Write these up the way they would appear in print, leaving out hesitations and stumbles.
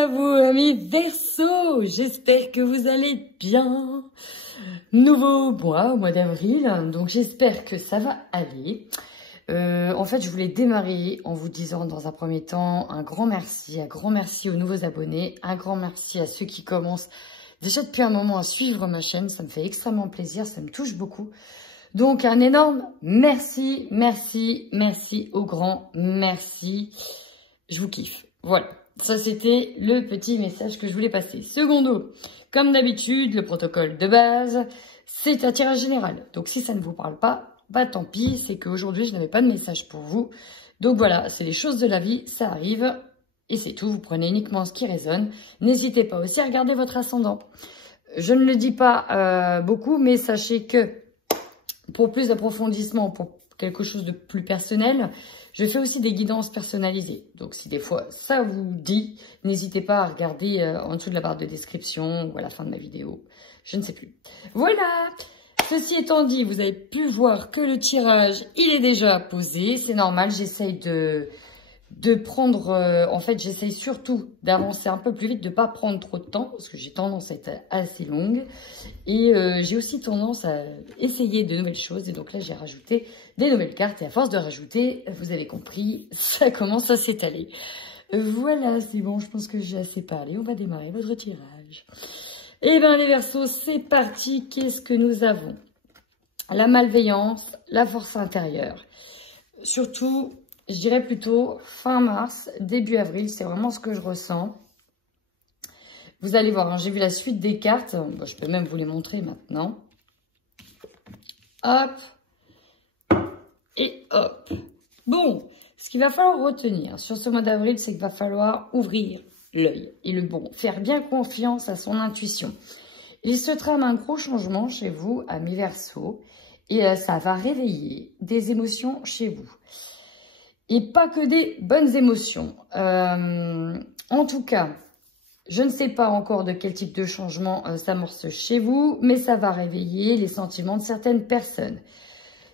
à vous, amis Verseau. J'espère que vous allez bien. Nouveau mois, au mois d'avril, donc j'espère que ça va aller. En fait, je voulais démarrer en vous disant dans un premier temps un grand merci aux nouveaux abonnés, un grand merci à ceux qui commencent déjà depuis un moment à suivre ma chaîne. Ça me fait extrêmement plaisir, ça me touche beaucoup. Donc un énorme merci, au grand merci. Je vous kiffe. Voilà, ça c'était le petit message que je voulais passer. Secondo, comme d'habitude, le protocole de base, c'est un tirage général. Donc si ça ne vous parle pas, bah tant pis, c'est qu'aujourd'hui je n'avais pas de message pour vous. Donc voilà, c'est les choses de la vie, ça arrive. Et c'est tout, vous prenez uniquement ce qui résonne. N'hésitez pas aussi à regarder votre ascendant. Je ne le dis pas beaucoup, mais sachez que pour plus d'approfondissement, pour quelque chose de plus personnel, je fais aussi des guidances personnalisées. Donc, si des fois ça vous dit, n'hésitez pas à regarder en dessous de la barre de description ou à la fin de ma vidéo. Je ne sais plus. Voilà. Ceci étant dit, vous avez pu voir que le tirage, il est déjà posé. C'est normal, j'essaye de prendre... en fait, j'essaye surtout d'avancer un peu plus vite, de ne pas prendre trop de temps, parce que j'ai tendance à être assez longue. Et j'ai aussi tendance à essayer de nouvelles choses. Et donc là, j'ai rajouté des nouvelles cartes. Et à force de rajouter, vous avez compris, ça commence à s'étaler. Voilà, c'est bon, je pense que j'ai assez parlé. On va démarrer votre tirage. Eh bien, les Verseaux, c'est parti. Qu'est-ce que nous avons? La malveillance, la force intérieure. Surtout... je dirais plutôt fin mars, début avril, c'est vraiment ce que je ressens. Vous allez voir, hein, j'ai vu la suite des cartes. Bon, je peux même vous les montrer maintenant. Hop. Et hop. Bon, ce qu'il va falloir retenir sur ce mois d'avril, c'est qu'il va falloir ouvrir l'œil et le bon. Faire bien confiance à son intuition. Il se trame un gros changement chez vous, amis Verseau. Et ça va réveiller des émotions chez vous. Et pas que des bonnes émotions. En tout cas, je ne sais pas encore de quel type de changement s'amorce chez vous, mais ça va réveiller les sentiments de certaines personnes.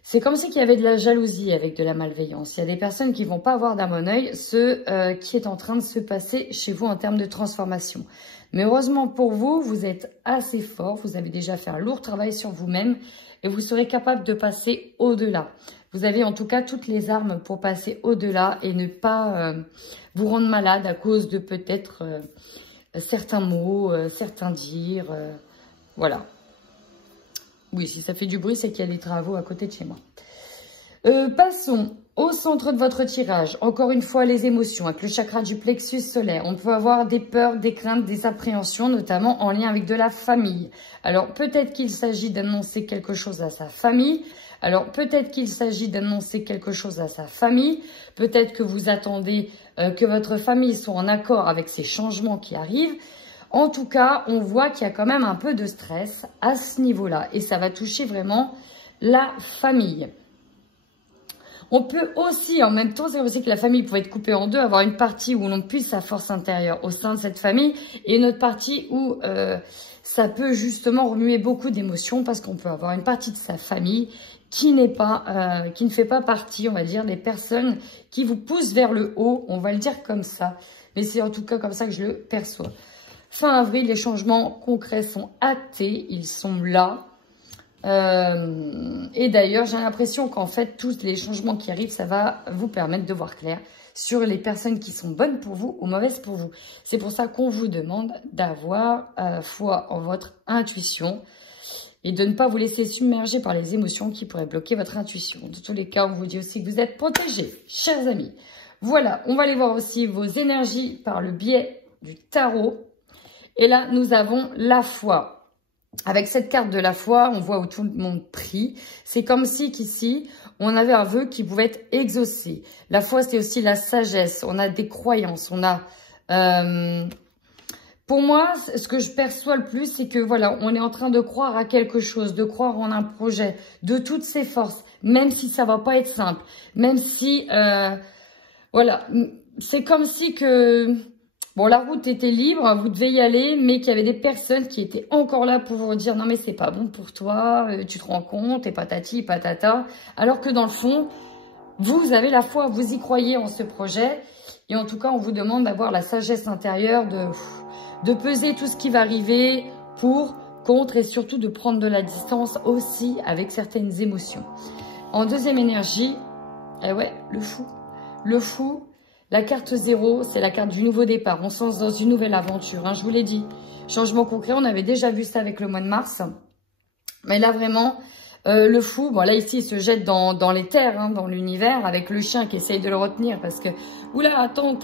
C'est comme si il y avait de la jalousie avec de la malveillance. Il y a des personnes qui vont pas voir d'un bon œil ce qui est en train de se passer chez vous en termes de transformation. Mais heureusement pour vous, vous êtes assez fort, vous avez déjà fait un lourd travail sur vous-même et vous serez capable de passer au-delà. Vous avez en tout cas toutes les armes pour passer au-delà et ne pas vous rendre malade à cause de peut-être certains mots, certains dires. Voilà. Oui, si ça fait du bruit, c'est qu'il y a des travaux à côté de chez moi. Passons au centre de votre tirage. Encore une fois, les émotions avec le chakra du plexus solaire. On peut avoir des peurs, des craintes, des appréhensions, notamment en lien avec de la famille. Alors, peut-être qu'il s'agit d'annoncer quelque chose à sa famille. Alors, peut-être qu'il s'agit d'annoncer quelque chose à sa famille. Peut-être que vous attendez que votre famille soit en accord avec ces changements qui arrivent. En tout cas, on voit qu'il y a quand même un peu de stress à ce niveau-là. Et ça va toucher vraiment la famille. On peut aussi, en même temps, c'est aussi que la famille peut être coupée en deux, avoir une partie où l'on puise sa force intérieure au sein de cette famille et une autre partie où ça peut justement remuer beaucoup d'émotions parce qu'on peut avoir une partie de sa famille qui n'est pas, qui ne fait pas partie, on va dire, des personnes qui vous poussent vers le haut, on va le dire comme ça. Mais c'est en tout cas comme ça que je le perçois. Fin avril, les changements concrets sont actés, ils sont là. Et d'ailleurs, j'ai l'impression qu'en fait, tous les changements qui arrivent, ça va vous permettre de voir clair sur les personnes qui sont bonnes pour vous ou mauvaises pour vous. C'est pour ça qu'on vous demande d'avoir foi en votre intuition et de ne pas vous laisser submerger par les émotions qui pourraient bloquer votre intuition. Dans tous les cas, on vous dit aussi que vous êtes protégés, chers amis. Voilà, on va aller voir aussi vos énergies par le biais du tarot. Et là, nous avons la foi. Avec cette carte de la foi, on voit où tout le monde prie. C'est comme si qu'ici, on avait un vœu qui pouvait être exaucé. La foi, c'est aussi la sagesse. On a des croyances. On a... pour moi, ce que je perçois le plus, c'est que voilà, on est en train de croire à quelque chose, de croire en un projet, de toutes ses forces, même si ça va pas être simple. Même si... voilà, c'est comme si que... bon, la route était libre, vous devez y aller, mais qu'il y avait des personnes qui étaient encore là pour vous dire « Non, mais c'est pas bon pour toi, tu te rends compte, et patati, patata ». Alors que dans le fond, vous avez la foi, vous y croyez en ce projet. Et en tout cas, on vous demande d'avoir la sagesse intérieure de peser tout ce qui va arriver pour, contre et surtout de prendre de la distance aussi avec certaines émotions. En deuxième énergie, eh ouais, le fou. Le fou, la carte 0, c'est la carte du nouveau départ. On se lance dans une nouvelle aventure, hein, je vous l'ai dit. Changement concret, on avait déjà vu ça avec le mois de mars. Mais là, vraiment, le fou, bon là ici, il se jette dans les terres, hein, dans l'univers, avec le chien qui essaye de le retenir parce que, oula, attends,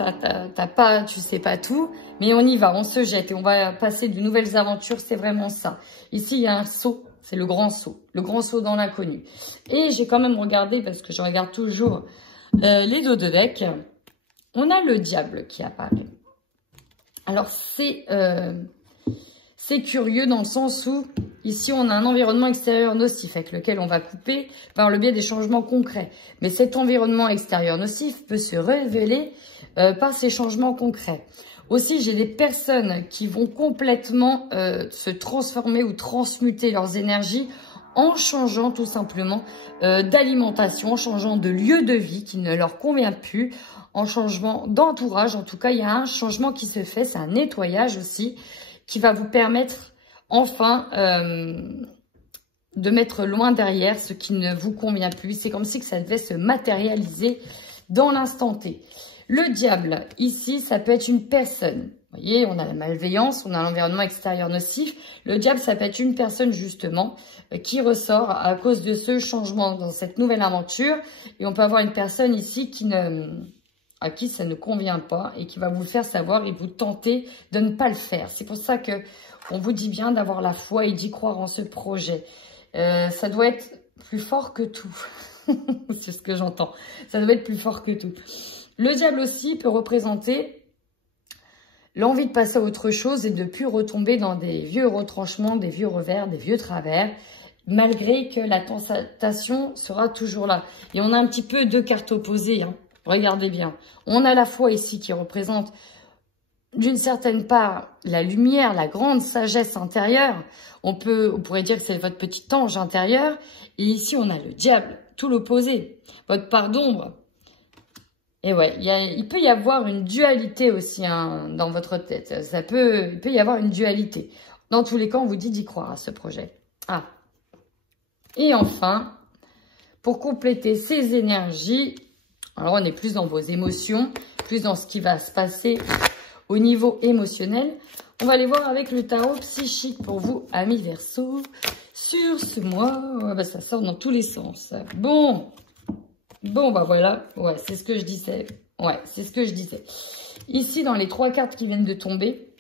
tu sais pas tout, mais on y va, on se jette et on va passer de nouvelles aventures, c'est vraiment ça. Ici, il y a un saut, c'est le grand saut dans l'inconnu. Et j'ai quand même regardé, parce que je regarde toujours les dos de deck, on a le diable qui apparaît. Alors, c'est curieux dans le sens où, ici, on a un environnement extérieur nocif avec lequel on va couper par le biais des changements concrets. Mais cet environnement extérieur nocif peut se révéler par ces changements concrets. Aussi, j'ai des personnes qui vont complètement se transformer ou transmuter leurs énergies en changeant tout simplement d'alimentation, en changeant de lieu de vie qui ne leur convient plus, en changement d'entourage. En tout cas, il y a un changement qui se fait, c'est un nettoyage aussi, qui va vous permettre enfin de mettre loin derrière ce qui ne vous convient plus. C'est comme si que ça devait se matérialiser dans l'instant T. Le diable, ici, ça peut être une personne. Vous voyez, on a la malveillance, on a l'environnement extérieur nocif. Le diable, ça peut être une personne, justement, qui ressort à cause de ce changement dans cette nouvelle aventure. Et on peut avoir une personne ici à qui ça ne convient pas et qui va vous le faire savoir et vous tenter de ne pas le faire. C'est pour ça que on vous dit bien d'avoir la foi et d'y croire en ce projet. Ça doit être plus fort que tout. C'est ce que j'entends. Ça doit être plus fort que tout. Le diable aussi peut représenter l'envie de passer à autre chose et de ne plus retomber dans des vieux retranchements, des vieux revers, des vieux travers, malgré que la tentation sera toujours là. Et on a un petit peu deux cartes opposées, hein. Regardez bien. On a la foi ici qui représente d'une certaine part la lumière, la grande sagesse intérieure. On pourrait dire que c'est votre petit ange intérieur. Et ici, on a le diable, tout l'opposé. Votre part d'ombre. Et ouais, il peut y avoir une dualité aussi, hein, dans votre tête. Il peut y avoir une dualité. Dans tous les cas, on vous dit d'y croire à ce projet. Ah. Et enfin, pour compléter ces énergies, alors on est plus dans vos émotions, plus dans ce qui va se passer au niveau émotionnel. On va aller voir avec le tarot psychique pour vous, amis Verseau, sur ce mois. Oh, bah, ça sort dans tous les sens. Bon, bah voilà. Ouais, c'est ce que je disais. Ouais, c'est ce que je disais. Ici, dans les 3 cartes qui viennent de tomber,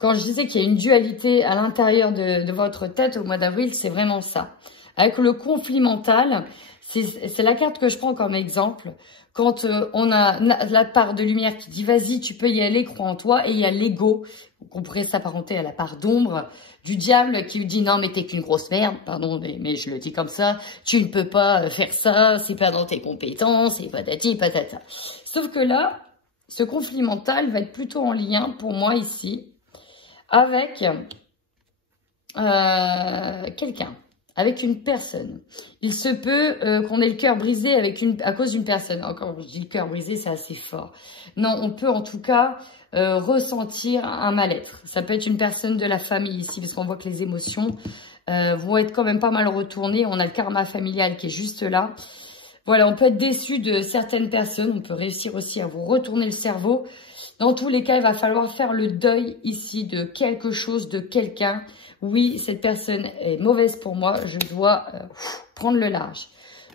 quand je disais qu'il y a une dualité à l'intérieur de votre tête au mois d'avril, c'est vraiment ça. Avec le conflit mental, c'est la carte que je prends comme exemple. Quand on a la part de lumière qui dit « Vas-y, tu peux y aller, crois en toi » et il y a l'ego, qu'on pourrait s'apparenter à la part d'ombre du diable qui vous dit « Non, mais t'es qu'une grosse merde, pardon, mais je le dis comme ça, tu ne peux pas faire ça, c'est pas dans tes compétences, et patati patata. » Sauf que là, ce conflit mental va être plutôt en lien, pour moi ici, avec quelqu'un. Avec une personne. Il se peut qu'on ait le cœur brisé à cause d'une personne. Encore, je dis le cœur brisé, c'est assez fort. Non, on peut en tout cas ressentir un mal-être. Ça peut être une personne de la famille ici, parce qu'on voit que les émotions vont être quand même pas mal retournées. On a le karma familial qui est juste là. Voilà, on peut être déçu de certaines personnes. On peut réussir aussi à vous retourner le cerveau. Dans tous les cas, il va falloir faire le deuil ici de quelque chose, de quelqu'un. Oui, cette personne est mauvaise pour moi, je dois prendre le large.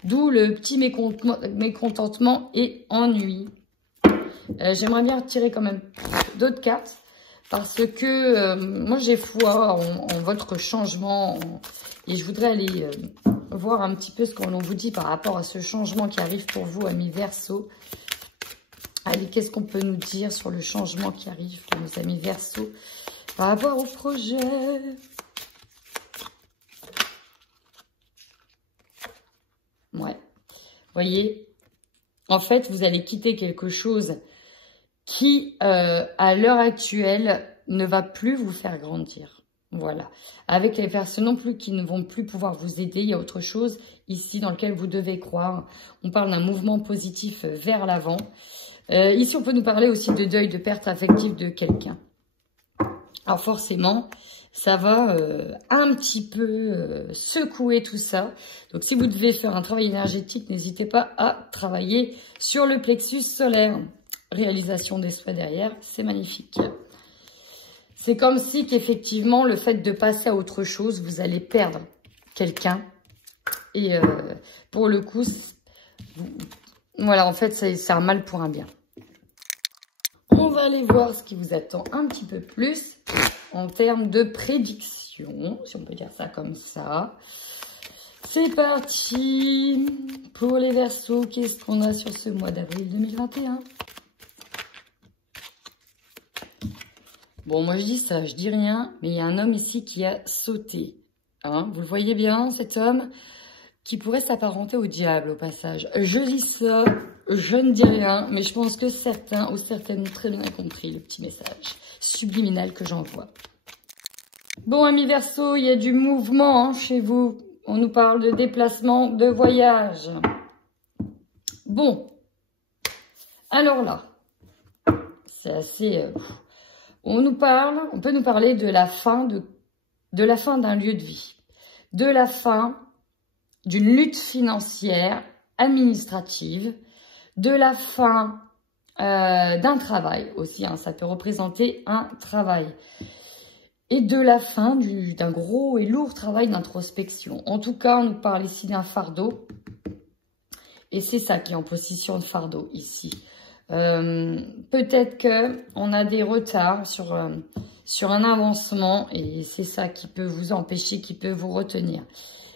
D'où le petit mécontentement et ennui. J'aimerais bien retirer quand même d'autres cartes parce que moi j'ai foi en votre changement et je voudrais aller voir un petit peu ce qu'on vous dit par rapport à ce changement qui arrive pour vous, amis Verseau. Allez, qu'est-ce qu'on peut nous dire sur le changement qui arrive pour nos amis Verseau par rapport au projet? Ouais. Voyez, en fait, vous allez quitter quelque chose qui, à l'heure actuelle, ne va plus vous faire grandir. Voilà. Avec les personnes non plus qui ne vont plus pouvoir vous aider, il y a autre chose ici dans lequel vous devez croire. On parle d'un mouvement positif vers l'avant. Ici, on peut nous parler aussi de deuil, de perte affective de quelqu'un. Alors forcément, ça va un petit peu secouer tout ça. Donc si vous devez faire un travail énergétique, n'hésitez pas à travailler sur le plexus solaire. Réalisation des souhaits derrière, c'est magnifique. C'est comme si qu'effectivement, le fait de passer à autre chose, vous allez perdre quelqu'un. Et pour le coup, voilà, en fait, c'est un mal pour un bien. On va aller voir ce qui vous attend un petit peu plus en termes de prédiction, si on peut dire ça comme ça. C'est parti pour les Verseaux. Qu'est-ce qu'on a sur ce mois d'avril 2021? Bon, moi je dis ça, je dis rien, mais il y a un homme ici qui a sauté. Hein, vous le voyez bien, cet homme qui pourrait s'apparenter au diable au passage. Je lis ça, je ne dis rien, mais je pense que certains ou certaines ont très bien compris le petit message subliminal que j'envoie. Bon, amis Verseaux, il y a du mouvement hein, chez vous. On nous parle de déplacement, de voyage. Bon, alors là, c'est assez... on peut nous parler de la fin d'un lieu de vie, de la fin d'une lutte financière, administrative, de la fin d'un travail aussi, hein, ça peut représenter un travail, et de la fin d'un gros et lourd travail d'introspection. En tout cas, on nous parle ici d'un fardeau, et c'est ça qui est en position de fardeau ici. Peut-être que on a des retards sur un avancement et c'est ça qui peut vous empêcher, qui peut vous retenir.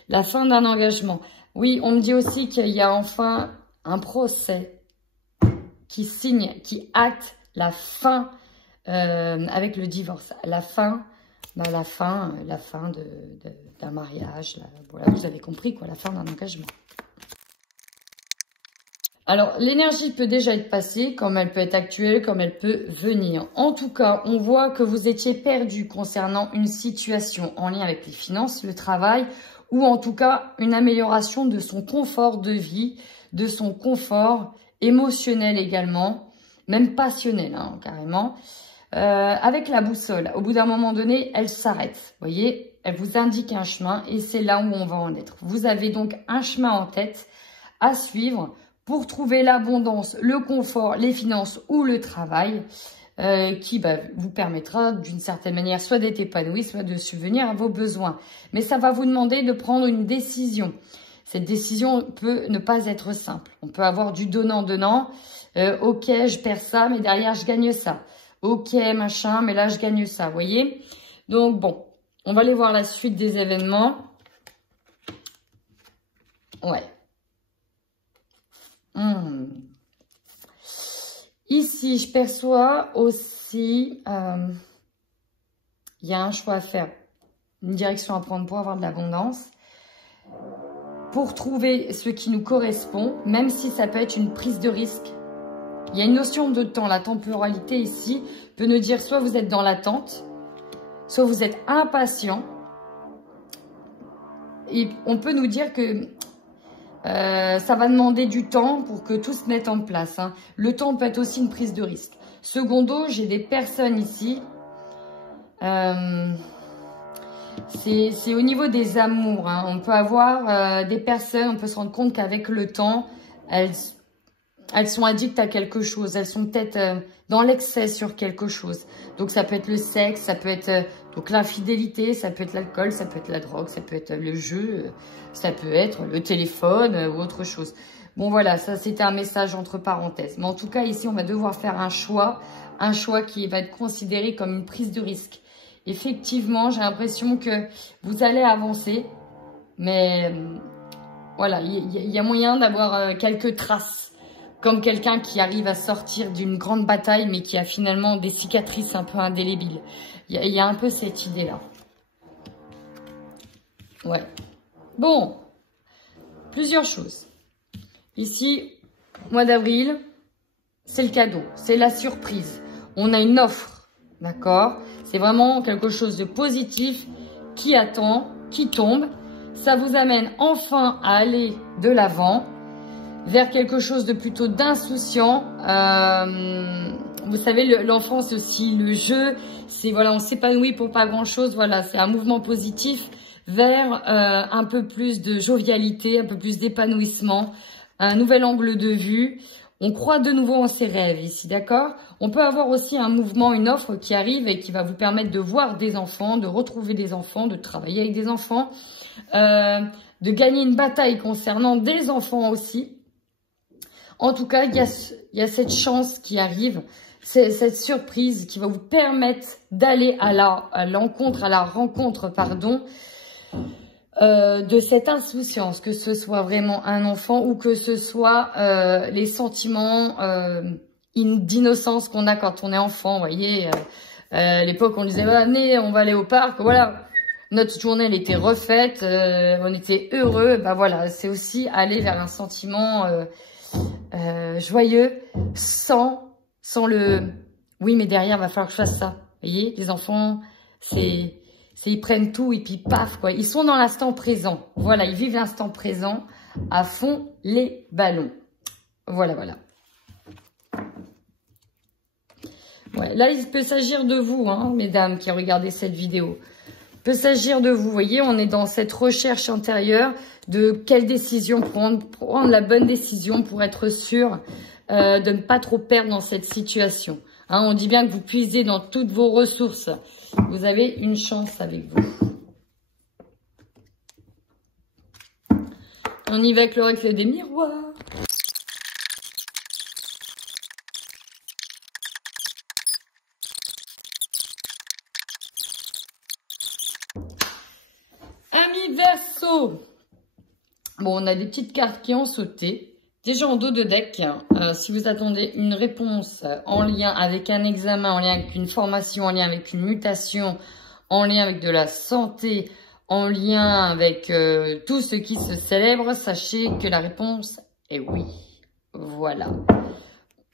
La fin d'un engagement. Oui, on me dit aussi qu'il y a enfin un procès qui signe, qui acte la fin avec le divorce. La fin d'un mariage. Là, voilà, vous avez compris quoi, la fin d'un engagement. Alors, l'énergie peut déjà être passée, comme elle peut être actuelle, comme elle peut venir. En tout cas, on voit que vous étiez perdu concernant une situation en lien avec les finances, le travail, ou en tout cas, une amélioration de son confort de vie, de son confort émotionnel également, même passionnel, hein, carrément. Avec la boussole, au bout d'un moment donné, elle s'arrête. Vous voyez, elle vous indique un chemin et c'est là où on va en être. Vous avez donc un chemin en tête à suivre pour trouver l'abondance, le confort, les finances ou le travail qui vous permettra d'une certaine manière soit d'être épanoui, soit de subvenir à vos besoins. Mais ça va vous demander de prendre une décision. Cette décision peut ne pas être simple. On peut avoir du donnant-donnant. Ok, je perds ça, mais derrière, je gagne ça. Ok, machin, mais là, je gagne ça, vous voyez? Donc, bon, on va aller voir la suite des événements. Ouais. Ici, je perçois aussi, il y a un choix à faire, une direction à prendre pour avoir de l'abondance, pour trouver ce qui nous correspond, même si ça peut être une prise de risque. Il y a une notion de temps, la temporalité ici peut nous dire soit vous êtes dans l'attente, soit vous êtes impatient, et on peut nous dire que ça va demander du temps pour que tout se mette en place. Hein. Le temps peut être aussi une prise de risque. Secondo, j'ai des personnes ici. C'est au niveau des amours. Hein. On peut avoir des personnes, on peut se rendre compte qu'avec le temps, elles sont addictes à quelque chose. Elles sont peut-être dans l'excès sur quelque chose. Donc ça peut être le sexe, ça peut être donc l'infidélité, ça peut être l'alcool, ça peut être la drogue, ça peut être le jeu, ça peut être le téléphone ou autre chose. Bon voilà, ça c'était un message entre parenthèses. Mais en tout cas ici on va devoir faire un choix qui va être considéré comme une prise de risque. Effectivement, j'ai l'impression que vous allez avancer, mais voilà, il y a moyen d'avoir quelques traces. Comme quelqu'un qui arrive à sortir d'une grande bataille, mais qui a finalement des cicatrices un peu indélébiles. Il y a un peu cette idée-là. Ouais. Bon. Plusieurs choses. Ici, mois d'avril, c'est le cadeau. C'est la surprise. On a une offre. D'accord? C'est vraiment quelque chose de positif qui attend, qui tombe. Ça vous amène enfin à aller de l'avant vers quelque chose de plutôt d'insouciant. Vous savez, l'enfance aussi, le jeu, c'est voilà, on s'épanouit pour pas grand-chose. Voilà, c'est un mouvement positif vers un peu plus de jovialité, un peu plus d'épanouissement, un nouvel angle de vue. On croit de nouveau en ses rêves ici, d'accord? On peut avoir aussi un mouvement, une offre qui arrive et qui va vous permettre de voir des enfants, de retrouver des enfants, de travailler avec des enfants, de gagner une bataille concernant des enfants aussi. En tout cas, il y a cette chance qui arrive, cette surprise qui va vous permettre d'aller à la rencontre, de cette insouciance, que ce soit vraiment un enfant ou que ce soit les sentiments d'innocence qu'on a quand on est enfant. Vous voyez, à l'époque, on disait bah, « Venez, on va aller au parc ». Voilà, notre journée, elle était refaite, on était heureux. Bah voilà, c'est aussi aller vers un sentiment joyeux sans le « oui, mais derrière, va falloir que je fasse ça ». Vous voyez, les enfants, ils prennent tout et puis paf, quoi. Ils sont dans l'instant présent. Voilà, ils vivent l'instant présent à fond les ballons. Voilà, voilà. Ouais, là, il peut s'agir de vous, hein, mesdames qui regardez cette vidéo. Il peut s'agir de vous. Vous voyez, on est dans cette recherche intérieure de quelle décision prendre la bonne décision pour être sûr de ne pas trop perdre dans cette situation. Hein, on dit bien que vous puisez dans toutes vos ressources. Vous avez une chance avec vous. On y va avec l'oracle des miroirs. Amis Verseau. Bon, on a des petites cartes qui ont sauté. Déjà en dos de deck, si vous attendez une réponse en lien avec un examen, en lien avec une formation, en lien avec une mutation, en lien avec de la santé, en lien avec tout ce qui se célèbre, sachez que la réponse est oui. Voilà.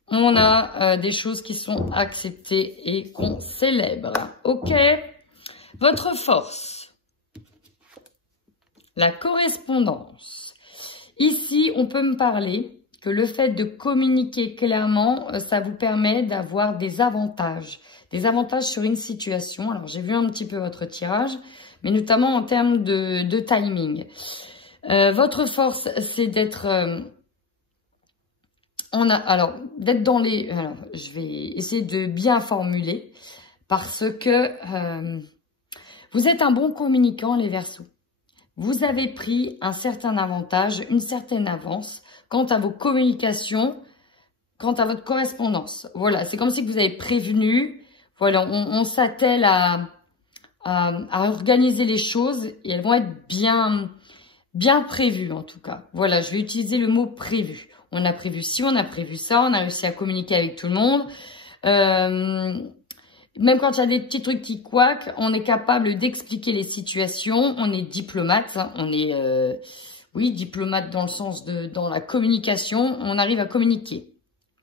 On a des choses qui sont acceptées et qu'on célèbre. Ok. Votre force. La correspondance. Ici, on peut me parler que le fait de communiquer clairement, ça vous permet d'avoir des avantages sur une situation. Alors, j'ai vu un petit peu votre tirage, mais notamment en termes de timing. Votre force, c'est d'être... d'être dans les... Alors, je vais essayer de bien formuler, parce que vous êtes un bon communicant, les Verseaux. Vous avez pris un certain avantage, une certaine avance quant à vos communications, quant à votre correspondance. Voilà, c'est comme si vous avez prévenu. Voilà, on s'attelle à organiser les choses et elles vont être bien prévues en tout cas. Voilà, je vais utiliser le mot prévu. On a prévu ci, on a prévu ça, on a réussi à communiquer avec tout le monde. Même quand il y a des petits trucs qui couaquent, on est capable d'expliquer les situations. On est diplomate, hein, on est, oui, diplomate dans le sens dans la communication. On arrive à communiquer.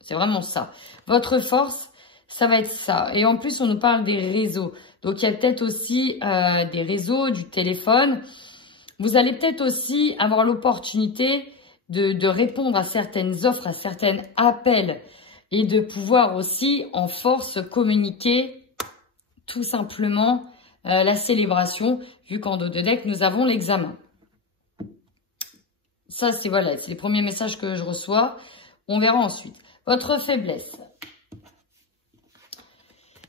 C'est vraiment ça. Votre force, ça va être ça. Et en plus, on nous parle des réseaux. Donc, il y a peut-être aussi des réseaux, du téléphone. Vous allez peut-être aussi avoir l'opportunité de répondre à certaines offres, à certains appels. Et de pouvoir aussi, en force, communiquer tout simplement la célébration, vu qu'en dos de deck, nous avons l'examen. Ça, c'est voilà, c'est les premiers messages que je reçois. On verra ensuite. Votre faiblesse.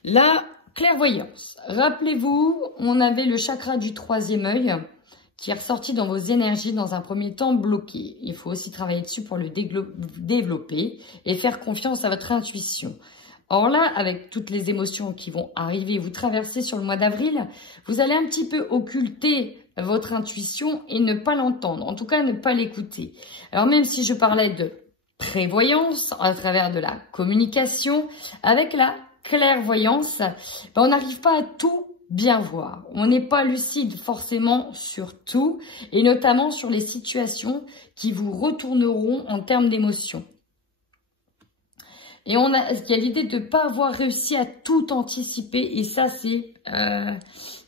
La clairvoyance. Rappelez-vous, on avait le chakra du troisième œil qui est ressorti dans vos énergies dans un premier temps bloqué. Il faut aussi travailler dessus pour le développer et faire confiance à votre intuition. Or là, avec toutes les émotions qui vont arriver, vous traverser sur le mois d'avril, vous allez un petit peu occulter votre intuition et ne pas l'entendre. En tout cas, ne pas l'écouter. Alors même si je parlais de prévoyance à travers de la communication, avec la clairvoyance, on n'arrive pas à tout bien voir. On n'est pas lucide forcément sur tout et notamment sur les situations qui vous retourneront en termes d'émotions. Et il y a l'idée de ne pas avoir réussi à tout anticiper. Et ça, c'est...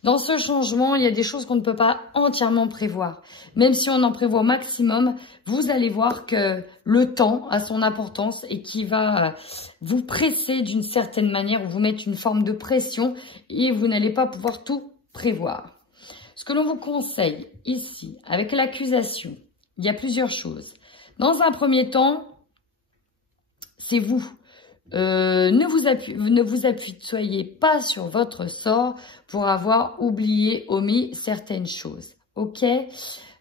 dans ce changement, il y a des choses qu'on ne peut pas entièrement prévoir. Même si on en prévoit au maximum, vous allez voir que le temps a son importance et qui va vous presser d'une certaine manière ou vous mettre une forme de pression et vous n'allez pas pouvoir tout prévoir. Ce que l'on vous conseille ici, avec l'accusation, il y a plusieurs choses. Dans un premier temps, c'est vous. Ne vous appuyez pas sur votre sort pour avoir oublié, omis certaines choses. Ok,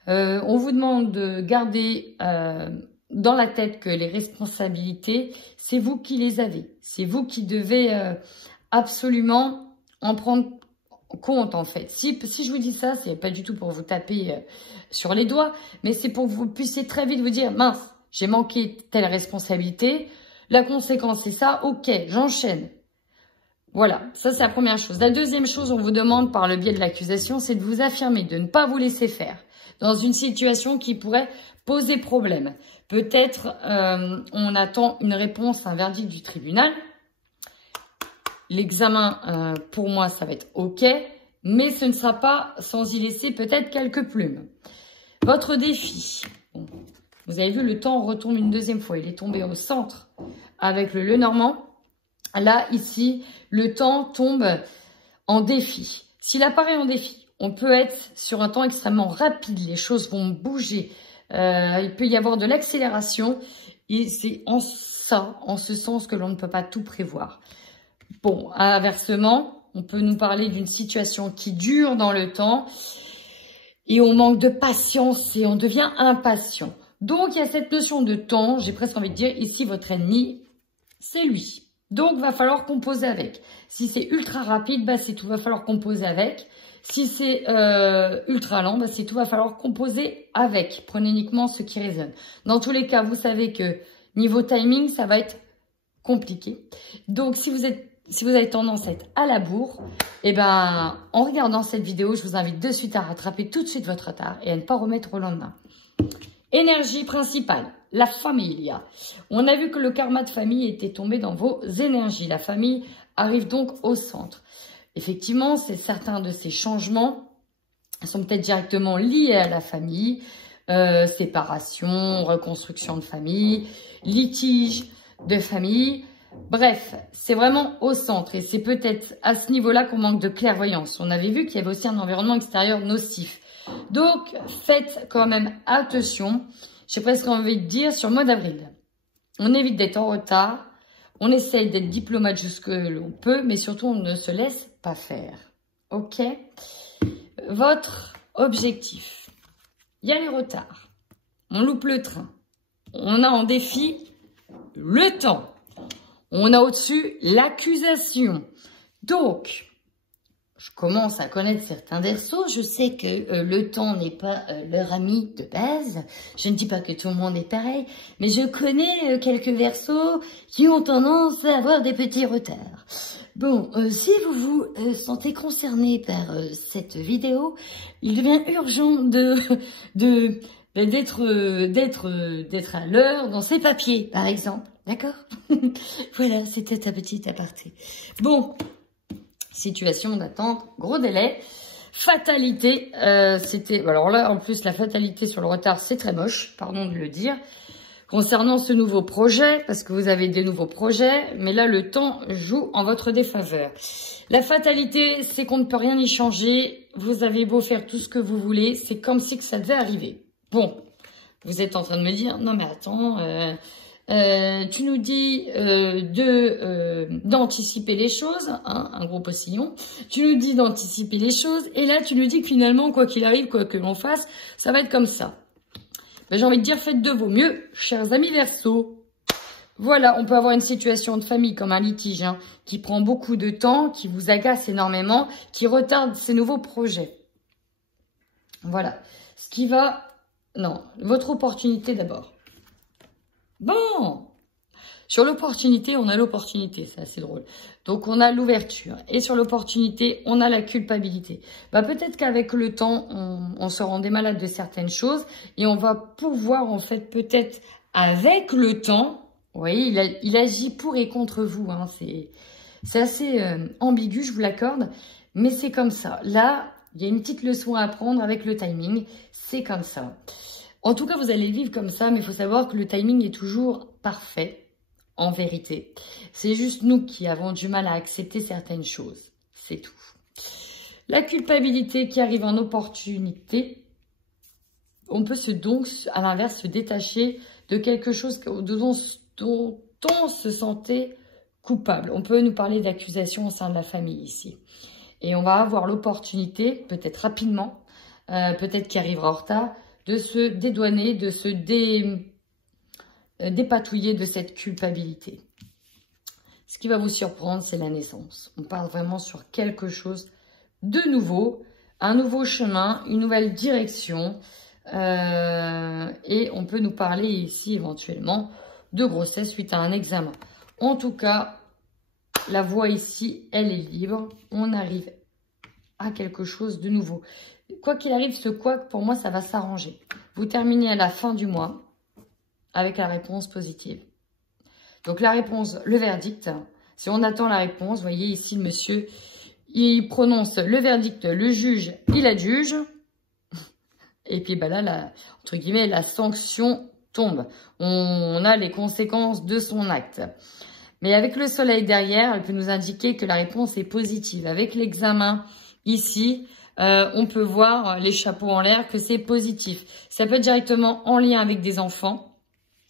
on vous demande de garder dans la tête que les responsabilités, c'est vous qui les avez. C'est vous qui devez absolument en prendre compte en fait. Si je vous dis ça, c'est pas du tout pour vous taper sur les doigts, mais c'est pour que vous puissiez très vite vous dire, mince, j'ai manqué telle responsabilité. La conséquence, c'est ça. Ok, j'enchaîne. Voilà, ça c'est la première chose. La deuxième chose, on vous demande par le biais de l'accusation, c'est de vous affirmer, de ne pas vous laisser faire dans une situation qui pourrait poser problème. Peut-être on attend une réponse, un verdict du tribunal. L'examen, pour moi, ça va être ok, mais ce ne sera pas sans y laisser peut-être quelques plumes. Votre défi. Bon. Vous avez vu, le temps retombe une deuxième fois. Il est tombé au centre avec le Lenormand. Là, ici, le temps tombe en défi. S'il apparaît en défi, on peut être sur un temps extrêmement rapide. Les choses vont bouger. Il peut y avoir de l'accélération. Et c'est en ce sens que l'on ne peut pas tout prévoir. Bon, inversement, on peut nous parler d'une situation qui dure dans le temps. Et on manque de patience et on devient impatient. Donc, il y a cette notion de temps, j'ai presque envie de dire, ici, votre ennemi, c'est lui. Donc, va falloir composer avec. Si c'est ultra rapide, bah, c'est tout, va falloir composer avec. Si c'est ultra lent, bah, c'est tout, va falloir composer avec. Prenez uniquement ce qui résonne. Dans tous les cas, vous savez que niveau timing, ça va être compliqué. Donc, si vous avez tendance à être à la bourre, eh ben, en regardant cette vidéo, je vous invite de suite à rattraper tout de suite votre retard et à ne pas remettre au lendemain. Énergie principale, la famille. On a vu que le karma de famille était tombé dans vos énergies. La famille arrive donc au centre. Effectivement, c'est certains de ces changements sont peut-être directement liés à la famille. Séparation, reconstruction de famille, litige de famille. Bref, c'est vraiment au centre et c'est peut-être à ce niveau-là qu'on manque de clairvoyance. On avait vu qu'il y avait aussi un environnement extérieur nocif. Donc, faites quand même attention. J'ai presque envie de dire sur le mois d'avril. On évite d'être en retard. On essaye d'être diplomate jusque l'on peut, mais surtout, on ne se laisse pas faire. Ok? Votre objectif. Il y a les retards. On loupe le train. On a en défi le temps. On a au-dessus l'accusation. Donc, je commence à connaître certains Verseaux. Je sais que le temps n'est pas leur ami de base. Je ne dis pas que tout le monde est pareil, mais je connais quelques Verseaux qui ont tendance à avoir des petits retards. Bon, si vous vous sentez concerné par cette vidéo, il devient urgent d'être à l'heure dans ses papiers, par exemple. D'accord? Voilà, c'était ta petite aparté. Bon. Situation d'attente, gros délai, fatalité, c'était, alors là en plus la fatalité sur le retard c'est très moche, pardon de le dire, concernant ce nouveau projet, parce que vous avez des nouveaux projets, mais là le temps joue en votre défaveur. La fatalité c'est qu'on ne peut rien y changer, vous avez beau faire tout ce que vous voulez, c'est comme si que ça devait arriver. Bon, vous êtes en train de me dire, non mais attends, tu nous dis d'anticiper les choses, hein, un gros postillon. Tu nous dis d'anticiper les choses, et là tu nous dis que finalement, quoi qu'il arrive, quoi que l'on fasse, ça va être comme ça. Ben, j'ai envie de dire, faites de vos mieux, chers amis Verseaux. Voilà, on peut avoir une situation de famille comme un litige, hein, qui prend beaucoup de temps, qui vous agace énormément, qui retarde ces nouveaux projets. Voilà, ce qui va... Non, votre opportunité d'abord. Bon, sur l'opportunité, on a l'opportunité, c'est assez drôle. Donc, on a l'ouverture. Et sur l'opportunité, on a la culpabilité. Bah, peut-être qu'avec le temps, on se rendait malade de certaines choses. Et on va pouvoir, en fait, peut-être, avec le temps, Vous voyez, il agit pour et contre vous. Hein. C'est assez ambigu, je vous l'accorde. Mais c'est comme ça. Là, il y a une petite leçon à apprendre avec le timing. C'est comme ça. En tout cas, vous allez le vivre comme ça. Mais il faut savoir que le timing est toujours parfait, en vérité. C'est juste nous qui avons du mal à accepter certaines choses. C'est tout. La culpabilité qui arrive en opportunité. On peut donc, à l'inverse, se détacher de quelque chose dont on se sentait coupable. On peut nous parler d'accusation au sein de la famille ici. Et on va avoir l'opportunité, peut-être rapidement, peut-être qu'il arrivera en retard, de se dédouaner, de se dépatouiller de cette culpabilité. Ce qui va vous surprendre, c'est la naissance. On parle vraiment sur quelque chose de nouveau, un nouveau chemin, une nouvelle direction. Et on peut nous parler ici éventuellement de grossesse suite à un examen. En tout cas, la voie ici, elle est libre. On arrive à quelque chose de nouveau. Quoi qu'il arrive, ce quoi, pour moi, ça va s'arranger. Vous terminez à la fin du mois avec la réponse positive. Donc la réponse, le verdict. Si on attend la réponse, vous voyez ici le monsieur, il prononce le verdict, le juge, il adjuge. Et puis bah là, entre guillemets, la sanction tombe. On a les conséquences de son acte. Mais avec le soleil derrière, elle peut nous indiquer que la réponse est positive. Avec l'examen ici, on peut voir les chapeaux en l'air que c'est positif. Ça peut être directement en lien avec des enfants,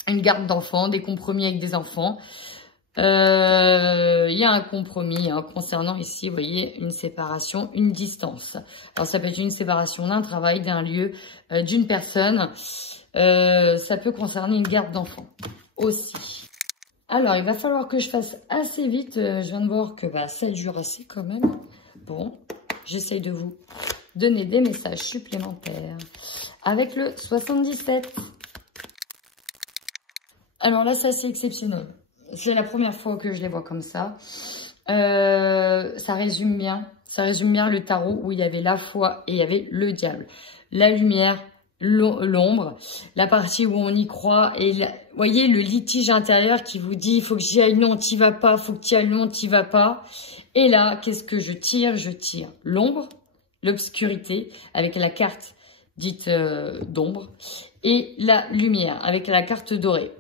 une garde d'enfants, des compromis avec des enfants. Il y a un compromis concernant ici, vous voyez, une séparation, une distance. Alors ça peut être une séparation d'un travail, d'un lieu, d'une personne. Ça peut concerner une garde d'enfants aussi. Alors, il va falloir que je fasse assez vite. Je viens de voir que 7 jours assez quand même. Bon, j'essaye de vous donner des messages supplémentaires avec le 77. Alors là, ça c'est exceptionnel. C'est la première fois que je les vois comme ça. Ça résume bien. Ça résume bien le tarot où il y avait la foi et il y avait le diable. La lumière, l'ombre, la partie où on y croit et vous voyez le litige intérieur qui vous dit il faut que j'y aille, non t'y vas pas, faut que t'y ailles, non t'y vas pas. Et là, qu'est-ce que je tire? Je tire l'ombre, l'obscurité avec la carte dite d'ombre et la lumière avec la carte dorée.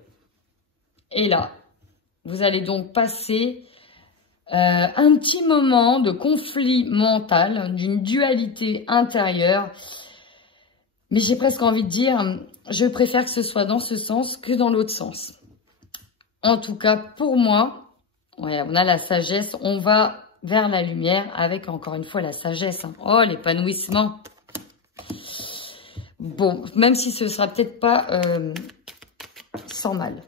Et là, vous allez donc passer un petit moment de conflit mental, d'une dualité intérieure. Mais j'ai presque envie de dire, je préfère que ce soit dans ce sens que dans l'autre sens. En tout cas, pour moi, ouais, on a la sagesse, on va vers la lumière avec encore une fois la sagesse. Hein. Oh, l'épanouissement. Bon, même si ce sera peut-être pas sans mal.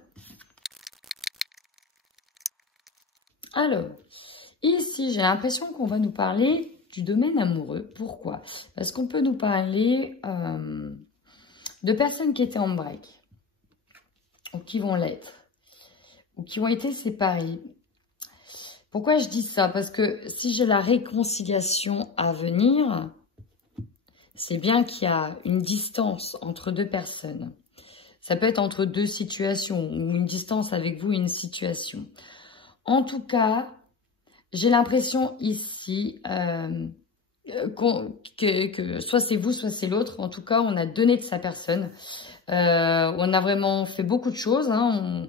Alors, ici, j'ai l'impression qu'on va nous parler du domaine amoureux. Pourquoi? Parce qu'on peut nous parler de personnes qui étaient en break, ou qui vont l'être, ou qui ont été séparées. Pourquoi je dis ça? Parce que si j'ai la réconciliation à venir, c'est bien qu'il y a une distance entre deux personnes. Ça peut être entre deux situations, ou une distance avec vous et une situation. En tout cas, j'ai l'impression ici que soit c'est vous, soit c'est l'autre. En tout cas, on a donné de sa personne. On a vraiment fait beaucoup de choses. Hein.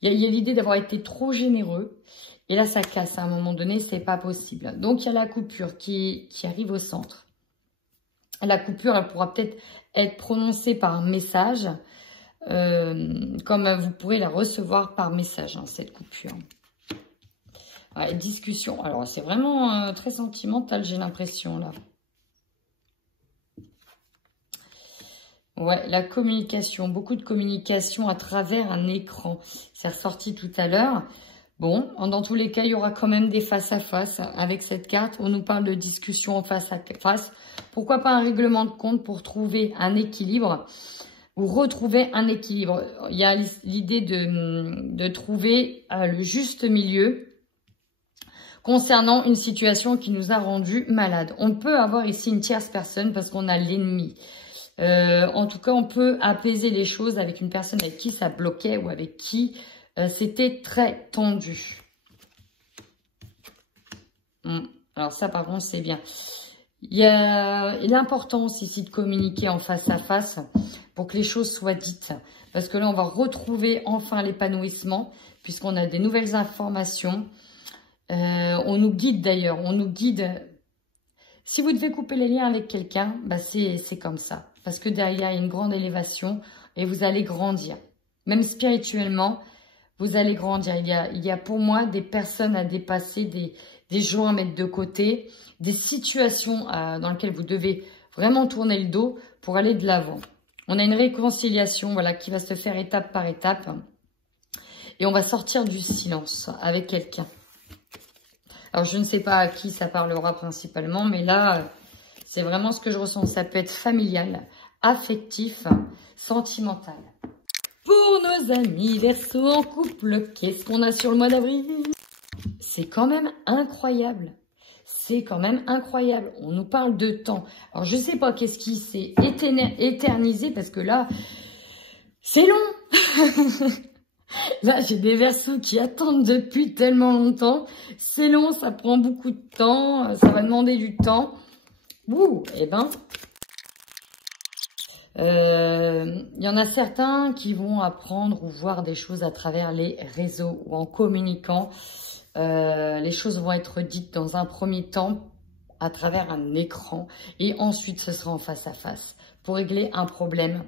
Il y a l'idée d'avoir été trop généreux. Et là, ça casse. À un moment donné, c'est pas possible. Donc, il y a la coupure qui arrive au centre. La coupure, elle pourra peut-être être prononcée par un message, comme vous pourrez la recevoir par message, hein, cette coupure. Ouais, discussion. Alors, c'est vraiment très sentimental, j'ai l'impression, là. Ouais, la communication. Beaucoup de communication à travers un écran. C'est ressorti tout à l'heure. Bon, dans tous les cas, il y aura quand même des face-à-face avec cette carte. On nous parle de discussion en face-à-face. Pourquoi pas un règlement de compte pour trouver un équilibre ou retrouver un équilibre. Il y a l'idée de trouver le juste milieu concernant une situation qui nous a rendu malade. On peut avoir ici une tierce personne parce qu'on a l'ennemi. En tout cas, on peut apaiser les choses avec une personne avec qui ça bloquait ou avec qui c'était très tendu. Alors ça, par contre, c'est bien. Il y a l'importance ici de communiquer en face à face pour que les choses soient dites. Parce que là, on va retrouver enfin l'épanouissement puisqu'on a des nouvelles informations. On nous guide d'ailleurs, on nous guide. Si vous devez couper les liens avec quelqu'un, bah c'est comme ça. Parce que derrière, il y a une grande élévation et vous allez grandir. Même spirituellement, vous allez grandir. Il y a pour moi des personnes à dépasser, des gens à mettre de côté, des situations dans lesquelles vous devez vraiment tourner le dos pour aller de l'avant. On a une réconciliation voilà, qui va se faire étape par étape. Et on va sortir du silence avec quelqu'un. Alors, je ne sais pas à qui ça parlera principalement, mais là, c'est vraiment ce que je ressens. Ça peut être familial, affectif, sentimental. Pour nos amis Verseau en couple, qu'est-ce qu'on a sur le mois d'avril? C'est quand même incroyable. C'est quand même incroyable. On nous parle de temps. Alors, je ne sais pas qu'est-ce qui s'est éternisé parce que là, c'est long. Là, j'ai des Verseaux qui attendent depuis tellement longtemps. C'est long, ça prend beaucoup de temps. Ça va demander du temps. Ouh, eh ben... y en a certains qui vont apprendre ou voir des choses à travers les réseaux ou en communiquant. Les choses vont être dites dans un premier temps à travers un écran et ensuite ce sera en face à face pour régler un problème,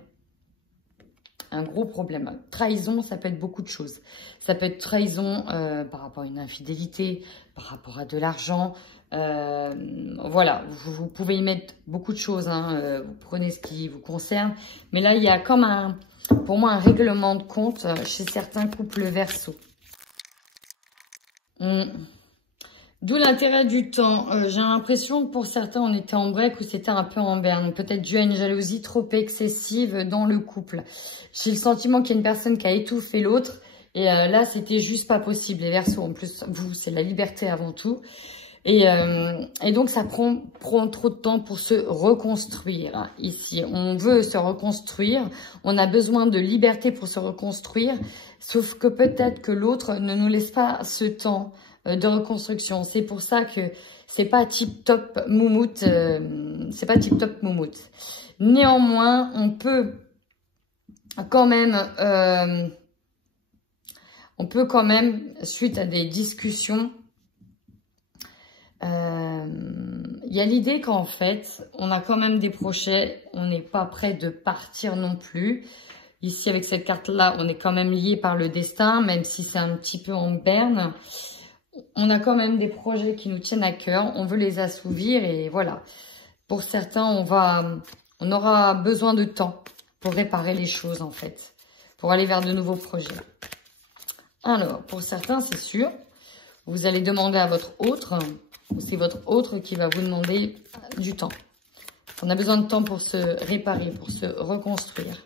un gros problème. Trahison, ça peut être beaucoup de choses. Ça peut être trahison par rapport à une infidélité, par rapport à de l'argent. Voilà, vous pouvez y mettre beaucoup de choses. Vous prenez ce qui vous concerne. Mais là, il y a comme pour moi un règlement de compte chez certains couples Verseau. D'où l'intérêt du temps. J'ai l'impression que pour certains, on était en break ou c'était un peu en berne. Peut-être dû à une jalousie trop excessive dans le couple. J'ai le sentiment qu'il y a une personne qui a étouffé l'autre. Et là, c'était juste pas possible. Les Verseaux, en plus, vous, c'est la liberté avant tout. Et donc, ça prend trop de temps pour se reconstruire. Ici, on veut se reconstruire. On a besoin de liberté pour se reconstruire. Sauf que peut-être que l'autre ne nous laisse pas ce temps de reconstruction. C'est pour ça que c'est pas tip-top moumoute. C'est pas tip-top moumoute. Néanmoins, on peut quand même, suite à des discussions, il y a l'idée qu'en fait, on a quand même des projets, on n'est pas prêt de partir non plus. Ici, avec cette carte-là, on est quand même lié par le destin, même si c'est un petit peu en berne. On a quand même des projets qui nous tiennent à cœur, on veut les assouvir et voilà. Pour certains, on aura besoin de temps pour réparer les choses en fait, pour aller vers de nouveaux projets. Alors, pour certains, c'est sûr, vous allez demander à votre autre, ou c'est votre autre qui va vous demander du temps. On a besoin de temps pour se réparer, pour se reconstruire.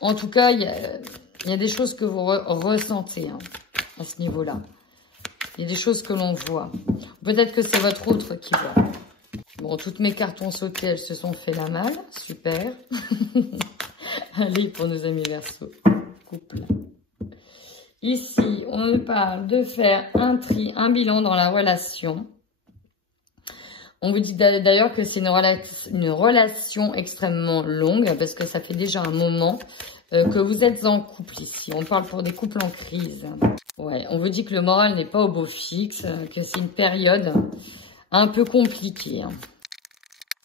En tout cas, il y a des choses que vous ressentez à ce niveau-là. Il y a des choses que l'on voit. Peut-être que c'est votre autre qui voit. Bon, toutes mes cartes ont sauté, elles se sont fait la malle. Super. Allez, pour nos amis Verseau. Couple. Ici, on me parle de faire un tri, un bilan dans la relation. On vous dit d'ailleurs que c'est une relation extrêmement longue parce que ça fait déjà un moment que vous êtes en couple ici. On parle pour des couples en crise. Ouais, on vous dit que le moral n'est pas au beau fixe, que c'est une période un peu compliquée.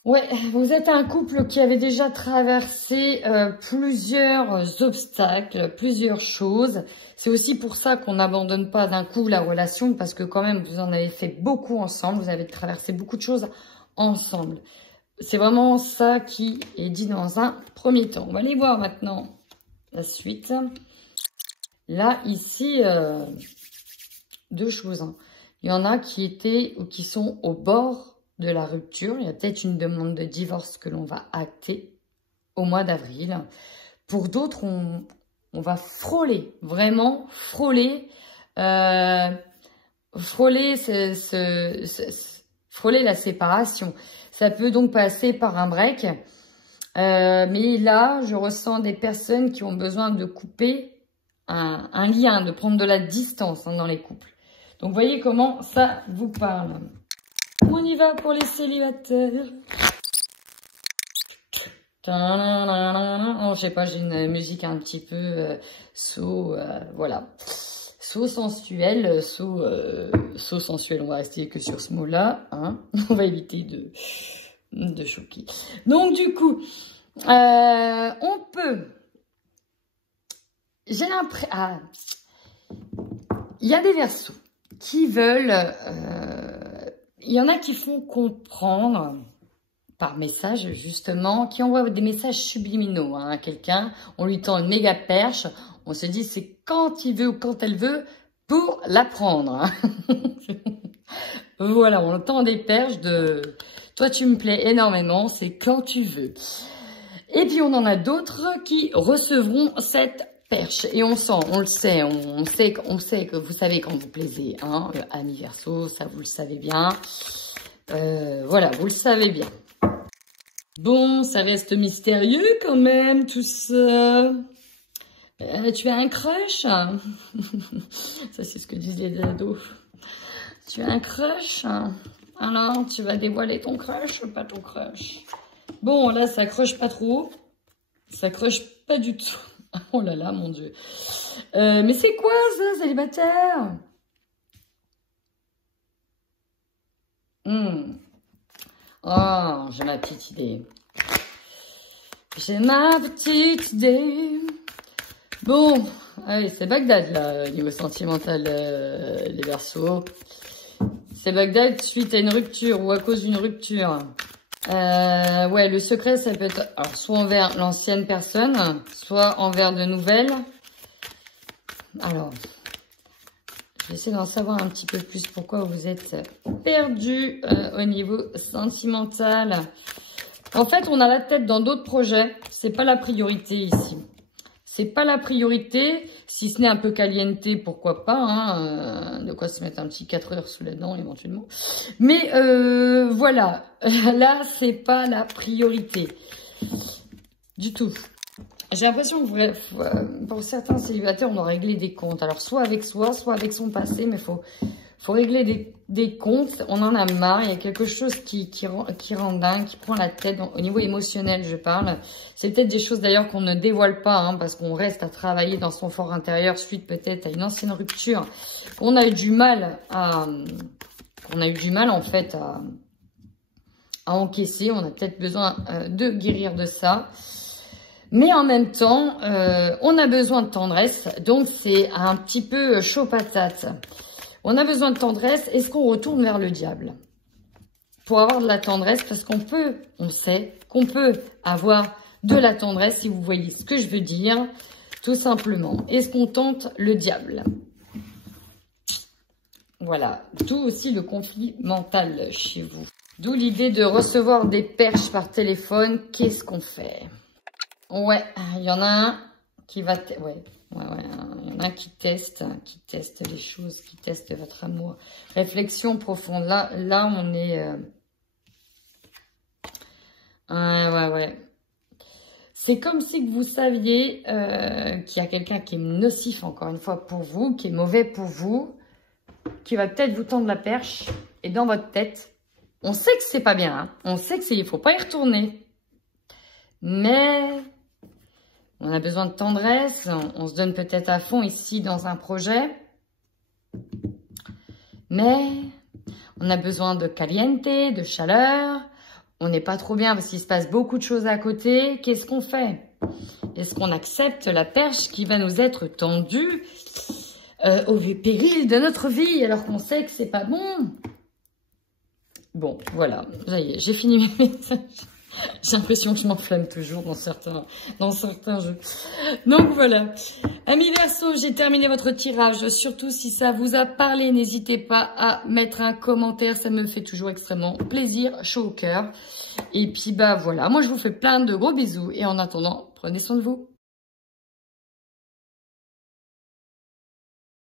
Ouais, vous êtes un couple qui avait déjà traversé plusieurs obstacles, plusieurs choses. C'est aussi pour ça qu'on n'abandonne pas d'un coup la relation, parce que quand même, vous en avez fait beaucoup ensemble, vous avez traversé beaucoup de choses ensemble. C'est vraiment ça qui est dit dans un premier temps. On va aller voir maintenant la suite. Là, ici, deux choses. Il y en a qui étaient ou qui sont au bord de la rupture. Il y a peut-être une demande de divorce que l'on va acter au mois d'avril. Pour d'autres, on va frôler, vraiment frôler, frôler la séparation. Ça peut donc passer par un break. Mais là, je ressens des personnes qui ont besoin de couper un lien, de prendre de la distance dans les couples. Donc, voyez comment ça vous parle. On y va pour les célibataires. Oh, je sais pas, j'ai une musique un petit peu voilà. So sensuel, so sensuel, on va rester que sur ce mot-là, hein. On va éviter de choquer. Donc du coup, on peut, j'ai l'impression, il y a des Verseaux qui veulent, il y en a qui font comprendre par message justement, qui envoient des messages subliminaux à quelqu'un, on lui tend une méga perche, on se dit c'est quand il veut ou quand elle veut pour la prendre. Voilà, on tend des perches de toi tu me plais énormément, c'est quand tu veux. Et puis on en a d'autres qui recevront cette perche et on sent, on le sait, on sait que vous savez quand vous plaisez, hein, amis Verseau, ça vous le savez bien. Voilà, vous le savez bien. Bon, ça reste mystérieux quand même, tout ça. Tu as un crush? Ça, c'est ce que disent les ados. Tu as un crush? Alors, tu vas dévoiler ton crush ou pas ton crush? Bon, là, ça crush pas trop. Ça crush pas du tout. Oh là là, mon Dieu. Mais c'est quoi ça, célibataire? Oh, j'ai ma petite idée. J'ai ma petite idée. Bon, allez, c'est Bagdad, là, niveau sentimental, les Verseaux. C'est Bagdad suite à une rupture ou à cause d'une rupture. Ouais, le secret, ça peut être alors, soit envers l'ancienne personne, soit envers de nouvelles. Alors, je vais essayer d'en savoir un petit peu plus pourquoi vous êtes perdu au niveau sentimental. En fait, on a la tête dans d'autres projets. C'est pas la priorité ici. C'est pas la priorité, si ce n'est un peu caliente, pourquoi pas, hein, de quoi se mettre un petit 4 heures sous la dent éventuellement. Mais voilà, là, c'est pas la priorité du tout. J'ai l'impression que pour certains célibataires, on doit régler des comptes. Alors, soit avec soi, soit avec son passé, mais faut régler des comptes. On en a marre. Il y a quelque chose qui rend dingue, qui prend la tête. Au niveau émotionnel, je parle. C'est peut-être des choses d'ailleurs qu'on ne dévoile pas, hein, parce qu'on reste à travailler dans son fort intérieur suite peut-être à une ancienne rupture qu'on a eu du mal en fait à encaisser. On a peut-être besoin de guérir de ça. Mais en même temps, on a besoin de tendresse, donc c'est un petit peu chaud patate. On a besoin de tendresse, est-ce qu'on retourne vers le diable? Pour avoir de la tendresse, parce on sait qu'on peut avoir de la tendresse, si vous voyez ce que je veux dire, tout simplement. Est-ce qu'on tente le diable? Voilà, d'où aussi le conflit mental chez vous. D'où l'idée de recevoir des perches par téléphone, qu'est-ce qu'on fait? Ouais, il y en a un qui va... Ouais, il y en a un qui teste les choses, qui teste votre amour. Réflexion profonde. Là on est... Ouais. C'est comme si vous saviez qu'il y a quelqu'un qui est nocif, encore une fois, pour vous, qui est mauvais pour vous, qui va peut-être vous tendre la perche. Et dans votre tête, on sait que c'est pas bien, hein. On sait que il faut pas y retourner. Mais... on a besoin de tendresse, on se donne peut-être à fond ici dans un projet. Mais on a besoin de caliente, de chaleur. On n'est pas trop bien parce qu'il se passe beaucoup de choses à côté. Qu'est-ce qu'on fait? Est-ce qu'on accepte la perche qui va nous être tendue au péril de notre vie alors qu'on sait que c'est pas bon? Bon, voilà, ça y est, j'ai fini mes messages. J'ai l'impression que je m'enflamme toujours dans certains jeux. Donc voilà. Amis Verseaux, j'ai terminé votre tirage. Surtout si ça vous a parlé, n'hésitez pas à mettre un commentaire. Ça me fait toujours extrêmement plaisir, chaud au cœur. Et puis bah voilà, moi je vous fais plein de gros bisous. Et en attendant, prenez soin de vous.